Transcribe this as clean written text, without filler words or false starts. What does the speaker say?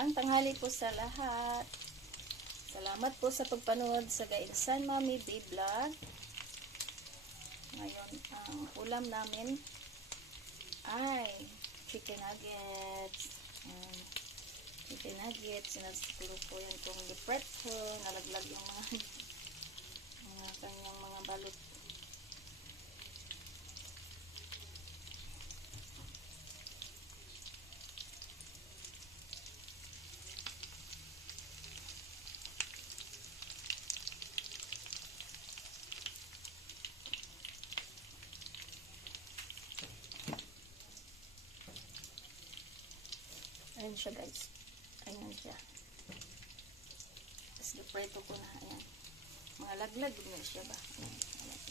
Magandang tanghali po sa lahat. Salamat po sa pagpanood sa Gainsan Mami B Vlog. Ngayon, ang ulam namin ay chicken nuggets. Chicken nuggets. Sinasiguro po yan kung liprep ko. Nalaglag yung mga kanyang mga balot. Ayan siya guys. Ayan siya. Tapos lipreto ko na. Ayan. Mga laglag na siya ba? Ayan.